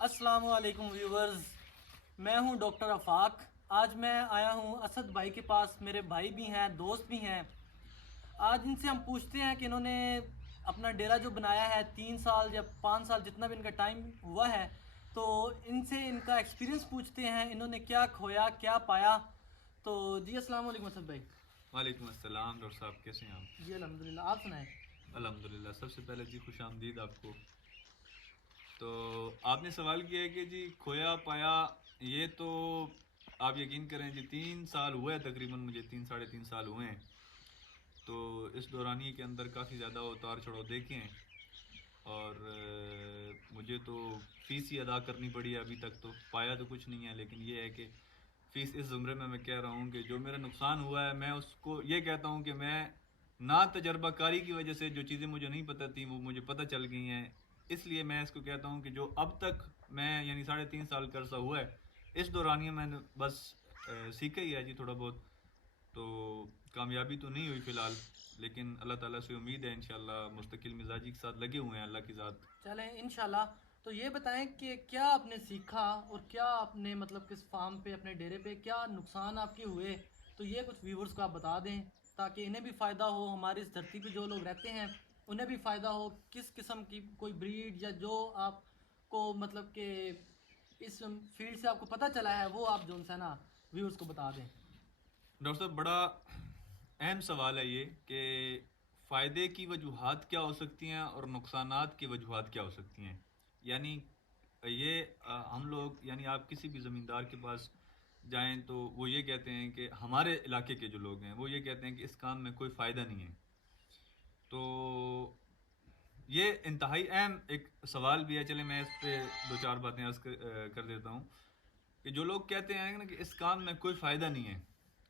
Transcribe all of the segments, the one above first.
السلام علیکم ویورز، میں ہوں ڈاکٹر آفاق۔ آج میں آیا ہوں اسد بھائی کے پاس، میرے بھائی بھی ہیں، دوست بھی ہیں۔ آج ان سے ہم پوچھتے ہیں کہ انہوں نے اپنا ڈیرا جو بنایا ہے 3 سال یا 5 سال جتنا بھی ان کا ٹائم ہوا ہے، تو ان سے ان کا ایکسپیرینس پوچھتے ہیں، انہوں نے کیا کھویا کیا پایا۔ تو جی السلام علیکم اسد بھائی۔ وعلیکم السلام ڈاکٹر صاحب، کیسے ہیں آپ؟ جی الحمدللہ، آپ سنائیں۔ الحمدللہ۔ سب سے پہلے جی خوش آمدید آپ کو۔ تو آپ نے سوال کیا ہے کہ جی کھویا پایا، یہ تو آپ یقین کریں جی 3 سال ہوئے ہیں، تقریباً مجھے 3 ساڑھے 3 سال ہوئے ہیں۔ تو اس دورانی کے اندر کافی زیادہ اتار چڑھاؤ دیکھے ہیں، اور مجھے تو فیس ہی ادا کرنی پڑی ہے ابھی تک، تو پایا تو کچھ نہیں ہے، لیکن یہ ہے کہ فیس اس زمرے میں کہہ رہا ہوں کہ جو میرا نقصان ہوا ہے، میں اس کو یہ کہتا ہوں کہ میں نہ تجربہ کاری کی وجہ سے جو چیزیں مجھے نہیں پتہ تھیں وہ مجھے پتہ چل گئی ہیں، اس لیے میں اس کو کہتا ہوں کہ جو اب تک میں یعنی 3.5 سال کا عرصہ ہوا ہے، اس دورانیہ میں نے بس سیکھا ہی ہے جی تھوڑا بہت۔ تو کامیابی تو نہیں ہوئی فی الحال، لیکن اللہ تعالیٰ سے امید ہے انشاءاللہ، مستقل مزاجی کے ساتھ لگے ہوئے ہیں اللہ کی ذات۔ چلیں انشاءاللہ۔ تو یہ بتائیں کہ کیا آپ نے سیکھا اور کیا آپ نے مطلب کس فارم پہ اپنے ڈیرے پہ کیا نقصان آپ کے ہوئے، تو یہ کچھ ویورز کو آپ بتا دیں تاکہ انہیں بھی فائدہ ہو، ہماری اس دھرتی پہ جو لوگ رہتے ہیں انہیں بھی فائدہ ہو، کس قسم کی کوئی بریڈ یا جو آپ کو مطلب کہ اس فیلڈ سے آپ کو پتہ چلا ہے وہ آپ جو ہے نا ویورز کو بتا دیں۔ ڈاکٹر صاحب، بڑا اہم سوال ہے یہ کہ فائدے کی وجوہات کیا ہو سکتی ہیں اور نقصانات کی وجوہات کیا ہو سکتی ہیں۔ یعنی یہ ہم لوگ یعنی آپ کسی بھی زمیندار کے پاس جائیں تو وہ یہ کہتے ہیں کہ ہمارے علاقے کے جو لوگ ہیں وہ یہ کہتے ہیں کہ اس کام میں کوئی فائدہ نہیں ہے۔ تو یہ انتہائی اہم ایک سوال بھی ہے، چلے میں اس پہ دو چار باتیں عرض کر دیتا ہوں کہ جو لوگ کہتے ہیں نا کہ اس کام میں کوئی فائدہ نہیں ہے،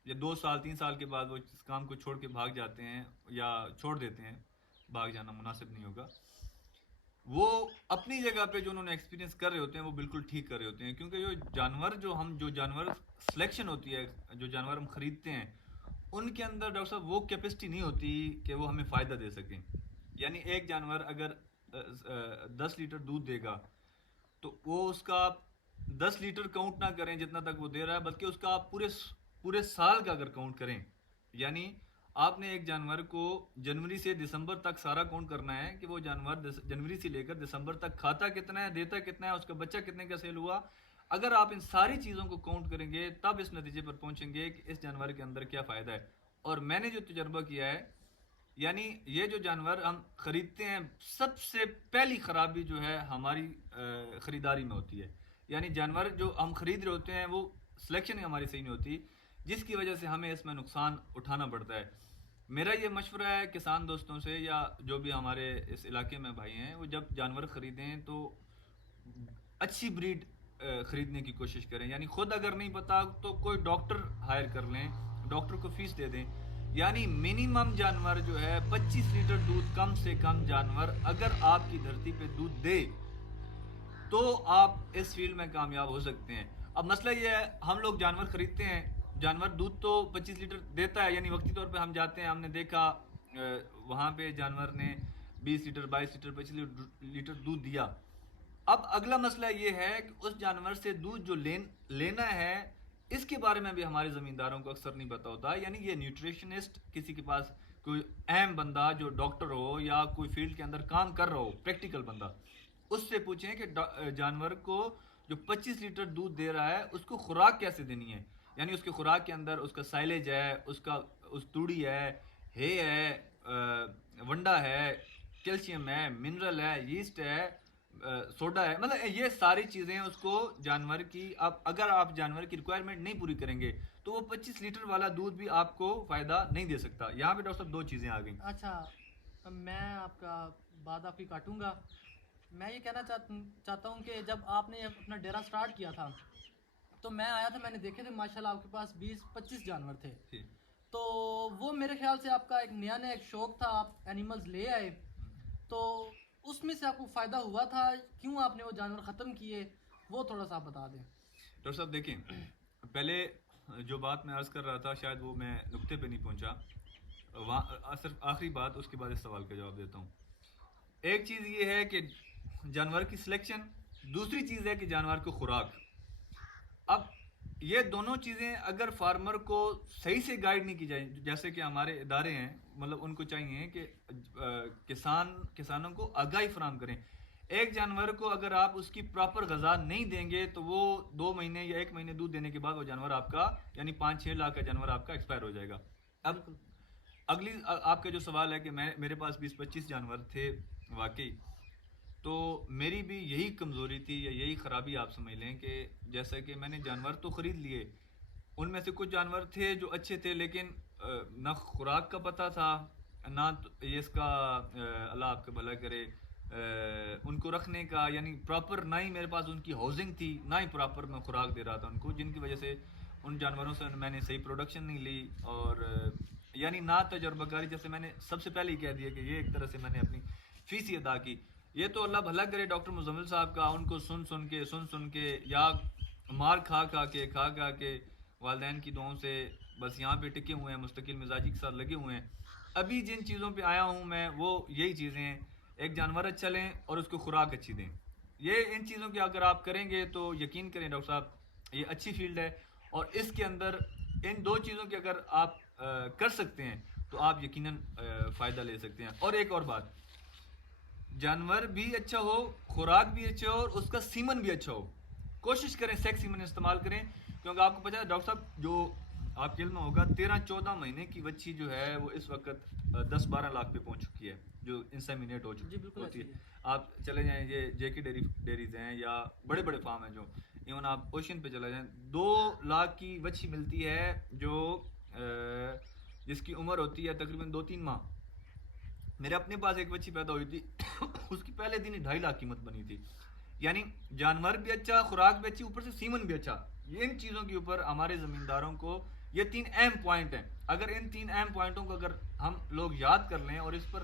یا 2 سال 3 سال کے بعد وہ اس کام کو چھوڑ کے بھاگ جاتے ہیں یا چھوڑ دیتے ہیں، بھاگ جانا مناسب نہیں ہوگا، وہ اپنی جگہ پہ جو انہوں نے ایکسپیرینس کر رہے ہوتے ہیں وہ بالکل ٹھیک کر رہے ہوتے ہیں، کیونکہ جو جانور سلیکشن ہوتی ہے، جو جانور ہم خریدتے ہیں، ان کے اندر ڈاکٹر صاحب وہ کیپیسٹی نہیں ہوتی کہ وہ ہمیں فائدہ دے سکیں۔ یعنی ایک جانور اگر 10 لیٹر دودھ دے گا تو وہ اس کا 10 لیٹر کاؤنٹ نہ کریں جتنا تک وہ دے رہا ہے، بلکہ اس کا آپ پورے سال کا اگر کاؤنٹ کریں، یعنی آپ نے ایک جانور کو جنوری سے دسمبر تک سارا کاؤنٹ کرنا ہے کہ وہ جانور جنوری سے لے کر دسمبر تک کھاتا کتنا ہے، دیتا کتنا ہے، اس کا بچہ کتنے کا سیل ہوا۔ اگر آپ ان ساری چیزوں کو کاؤنٹ کریں گے تب اس نتیجے پر پہنچیں گے کہ اس جانور کے اندر کیا فائدہ ہے۔ اور میں نے جو تجربہ کیا ہے، یعنی یہ جو جانور ہم خریدتے ہیں، سب سے پہلی خرابی جو ہے ہماری خریداری میں ہوتی ہے۔ یعنی جانور جو ہم خرید رہے ہوتے ہیں وہ سلیکشن ہماری صحیح نہیں ہوتی، جس کی وجہ سے ہمیں اس میں نقصان اٹھانا پڑتا ہے۔ میرا یہ مشورہ ہے کسان دوستوں سے یا جو بھی ہمارے اس علاقے میں بھائی ہیں، وہ جب جانور خریدیں تو اچھی بریڈ خریدنے کی کوشش کریں۔ یعنی خود اگر نہیں پتا تو کوئی ڈاکٹر ہائر کر لیں، ڈاکٹر کو فیس دے دیں۔ یعنی منیمم جانور جو ہے 25 لیٹر دودھ، کم سے کم جانور اگر آپ کی دھرتی پہ دودھ دے تو آپ اس فیلڈ میں کامیاب ہو سکتے ہیں۔ اب مسئلہ یہ ہے، ہم لوگ جانور خریدتے ہیں، جانور دودھ تو 25 لیٹر دیتا ہے، یعنی وقتی طور پہ ہم جاتے ہیں، ہم نے دیکھا وہاں پہ جانور نے 20 لیٹر 22 لیٹر 25 لیٹر دودھ دیا۔ اب اگلا مسئلہ یہ ہے کہ اس جانور سے دودھ جو لینا ہے، اس کے بارے میں بھی ہمارے زمینداروں کو اکثر نہیں پتہ ہوتا۔ یعنی یہ نیوٹریشنسٹ، کسی کے پاس کوئی اہم بندہ جو ڈاکٹر ہو یا کوئی فیلڈ کے اندر کام کر رہا ہو، پریکٹیکل بندہ، اس سے پوچھیں کہ جانور کو جو 25 لیٹر دودھ دے رہا ہے اس کو خوراک کیسے دینی ہے۔ یعنی اس کی خوراک کے اندر اس کا سائلیج ہے، اس توڑی ہے، ونڈا ہے، کیلشیم ہے، منرل ہے، یسٹ ہے، سوڈا ہے، مطلب یہ ساری چیزیں اس کو جانور کی، اگر آپ جانور کی ریکوائرمنٹ نہیں پوری کریں گے تو وہ 25 لیٹر والا دودھ بھی آپ کو فائدہ نہیں دے سکتا۔ یہاں پہ ڈاکٹر صاحب دو چیزیں آ گئیں۔ اچھا، میں آپ کا بات آپ کی کاٹوں گا۔ میں یہ کہنا چاہتا ہوں کہ جب آپ نے اپنا ڈیرا سٹارٹ کیا تھا تو میں آیا تھا، میں نے دیکھے تھے ماشاءاللہ آپ کے پاس 20-25 جانور تھے، جی تو وہ میرے خیال سے آپ کا ایک نیا ایک شوق تھا، آپ اینیملز لے آئے، تو اس میں سے آپ کو فائدہ ہوا تھا؟ کیوں آپ نے وہ جانور ختم کیے، وہ تھوڑا سا آپ بتا دیں۔ ڈاکٹر صاحب دیکھیں، پہلے جو بات میں عرض کر رہا تھا شاید وہ میں نقطے پہ نہیں پہنچا، وہاں صرف آخری بات، اس کے بعد اس سوال کا جواب دیتا ہوں۔ ایک چیز یہ ہے کہ جانور کی سلیکشن، دوسری چیز ہے کہ جانور کو خوراک. اب یہ دونوں چیزیں اگر فارمر کو صحیح سے گائیڈ نہیں کی جائیں, جیسے کہ ہمارے ادارے ہیں, مطلب ان کو چاہیے کہ کسانوں کو آگاہی فراہم کریں. ایک جانور کو اگر آپ اس کی پراپر غذا نہیں دیں گے تو وہ 2 مہینے یا 1 مہینے دودھ دینے کے بعد وہ جانور آپ کا, یعنی 5-6 لاکھ کا جانور آپ کا ایکسپائر ہو جائے گا. اب اگلی آپ کا جو سوال ہے کہ میرے پاس 20-25 جانور تھے واقعی, تو میری بھی یہی کمزوری تھی یا یہی خرابی آپ سمجھ لیں کہ جیسا کہ میں نے جانور تو خرید لیے, ان میں سے کچھ جانور تھے جو اچھے تھے, لیکن نہ خوراک کا پتہ تھا, نہ یہ اس کا اللہ آپ کا بھلا کرے ان کو رکھنے کا, یعنی پراپر نہ ہی میرے پاس ان کی ہاؤسنگ تھی, نہ ہی پراپر میں خوراک دے رہا تھا ان کو, جن کی وجہ سے ان جانوروں سے میں نے صحیح پروڈکشن نہیں لی. اور یعنی نہ تجربہ کاری, جیسے میں نے سب سے پہلے ہی کہہ دیا کہ یہ ایک طرح سے میں نے اپنی فیس ہی ادا کی. یہ تو اللہ بھلا کرے ڈاکٹر مزمل صاحب کا, ان کو سن کے یا مار کھا کے والدین کی دعاؤں سے بس یہاں پہ ٹکے ہوئے ہیں, مستقل مزاجی کے ساتھ لگے ہوئے ہیں. ابھی جن چیزوں پہ آیا ہوں میں وہ یہی چیزیں ہیں, ایک جانور اچھا لیں اور اس کو خوراک اچھی دیں. یہ ان چیزوں کی اگر آپ کریں گے تو یقین کریں ڈاکٹر صاحب یہ اچھی فیلڈ ہے, اور اس کے اندر ان 2 چیزوں کی اگر آپ کر سکتے ہیں تو آپ یقیناً فائدہ لے سکتے ہیں. اور ایک اور بات, جانور بھی اچھا ہو, خوراک بھی اچھا ہو, اور اس کا سیمن بھی اچھا ہو. کوشش کریں سیکس سیمن استعمال کریں, کیونکہ آپ کو پتہ ہے ڈاکٹر صاحب, جو آپ کے علم میں ہوگا 13-14 مہینے کی بچی جو ہے وہ اس وقت 10-12 لاکھ پہ پہنچ چکی ہے, جو انسیمینیٹ ہو چکی ہوتی ہے. آپ چلے جائیں, یہ جے کے ڈیریز ہیں یا بڑے بڑے فارم ہیں, جو ایون آپ اوشین پہ چلے جائیں, 2 لاکھ کی بچی ملتی ہے جو جس کی عمر ہوتی ہے تقریباً 2-3 ماہ. میرے اپنے پاس ایک بچی پیدا ہوئی تھی, اس کی پہلے دن ہی 2.5 لاکھ قیمت بنی تھی. یعنی جانور بھی اچھا, خوراک بھی اچھی, اوپر سے سیمن بھی اچھا. ان چیزوں کے اوپر ہمارے زمینداروں کو, یہ 3 اہم پوائنٹ ہیں, اگر ان 3 اہم پوائنٹوں کو اگر ہم لوگ یاد کر لیں اور اس پر.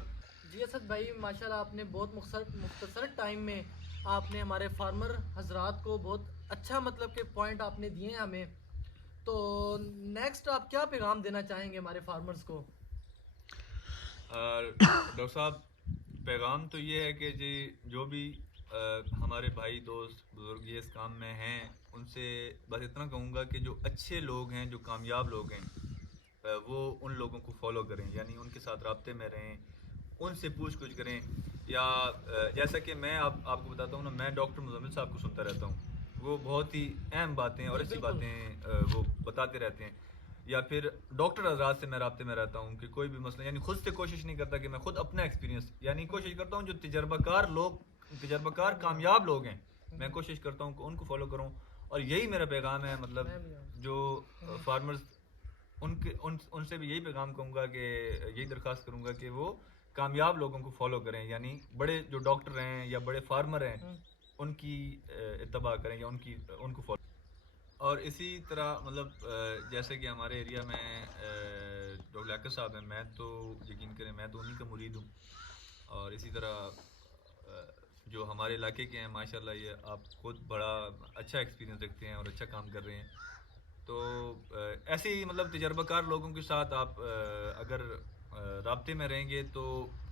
جی اسد بھائی ماشاءاللہ آپ نے بہت مختصر ٹائم میں آپ نے ہمارے فارمر حضرات کو بہت اچھا مطلب کہ پوائنٹ آپ نے دیے ہیں ہمیں. تو نیکسٹ آپ کیا پیغام دینا چاہیں گے ہمارے فارمرز کو؟ ڈاکٹر صاحب پیغام تو یہ ہے کہ جی جو بھی ہمارے بھائی دوست بزرگ یہ اس کام میں ہیں, ان سے بس اتنا کہوں گا کہ جو اچھے لوگ ہیں, جو کامیاب لوگ ہیں, وہ ان لوگوں کو فالو کریں, یعنی ان کے ساتھ رابطے میں رہیں, ان سے پوچھ گچھ کریں. یا جیسا کہ میں آپ کو بتاتا ہوں نا, میں ڈاکٹر مزمل صاحب کو سنتا رہتا ہوں, وہ بہت ہی اہم باتیں اور اچھی باتیں وہ بتاتے رہتے ہیں. یا پھر ڈاکٹر حضرات سے میں رابطے میں رہتا ہوں کہ کوئی بھی مسئلہ, یعنی خود سے کوشش نہیں کرتا کہ میں خود اپنا ایکسپیرینس, یعنی کوشش کرتا ہوں جو تجربہ کار کامیاب لوگ ہیں, میں کوشش کرتا ہوں کہ ان کو فالو کروں. اور یہی میرا پیغام ہے, مطلب جو فارمرز ان سے بھی یہی پیغام کہوں گا کہ یہی درخواست کروں گا کہ وہ کامیاب لوگوں کو فالو کریں, یعنی بڑے جو ڈاکٹر ہیں یا بڑے فارمر ہیں ان کی اتباع کریں یا ان کو فالو. اور اسی طرح مطلب جیسے کہ ہمارے ایریا میں ڈاکٹر لیاقت صاحب ہیں, میں تو یقین کریں میں تو انہیں کا مرید ہوں. اور اسی طرح جو ہمارے علاقے کے ہیں ماشاءاللہ, یہ آپ خود بڑا اچھا ایکسپیرینس رکھتے ہیں اور اچھا کام کر رہے ہیں. تو ایسے ہی مطلب تجربہ کار لوگوں کے ساتھ آپ اگر رابطے میں رہیں گے تو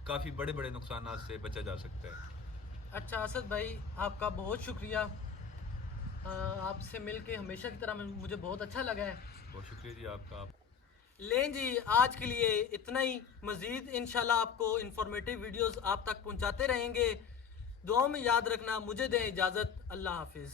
کافی بڑے بڑے نقصانات سے بچا جا سکتا ہے. اچھا اسد بھائی آپ کا بہت شکریہ, آپ سے مل کے ہمیشہ کی طرح مجھے بہت اچھا لگا ہے. بہت شکریہ جی آپ کا. لیں جی آج کے لیے اتنا ہی, مزید انشاءاللہ آپ کو انفارمیٹیو ویڈیوز آپ تک پہنچاتے رہیں گے. دعاؤں میں یاد رکھنا. مجھے دیں اجازت, اللہ حافظ.